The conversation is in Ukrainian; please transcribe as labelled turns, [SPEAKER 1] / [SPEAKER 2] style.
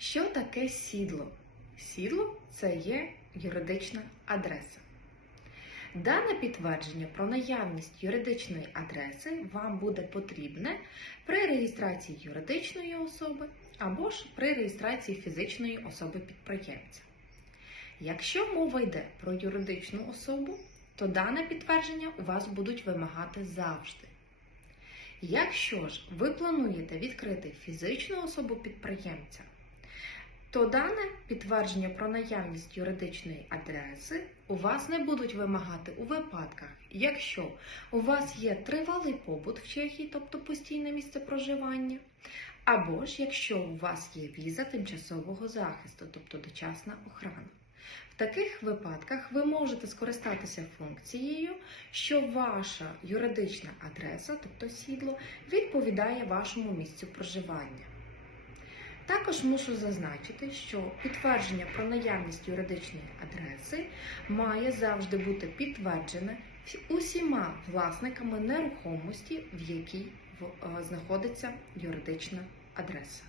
[SPEAKER 1] Що таке сідло? Сідло це є юридична адреса. Дане підтвердження про наявність юридичної адреси вам буде потрібне при реєстрації юридичної особи або ж при реєстрації фізичної особи підприємця. Якщо мова йде про юридичну особу, то дане підтвердження у вас будуть вимагати завжди. Якщо ж ви плануєте відкрити фізичну особу підприємця, то дане підтвердження про наявність юридичної адреси у вас не будуть вимагати у випадках, якщо у вас є тривалий побут в Чехії, тобто постійне місце проживання, або ж якщо у вас є віза тимчасового захисту, тобто дочасна охорона. В таких випадках ви можете скористатися функцією, що ваша юридична адреса, тобто сідло, відповідає вашому місцю проживання. Також мушу зазначити, що підтвердження про наявність юридичної адреси має завжди бути підтверджене усіма власниками нерухомості, в якій е, знаходиться юридична адреса.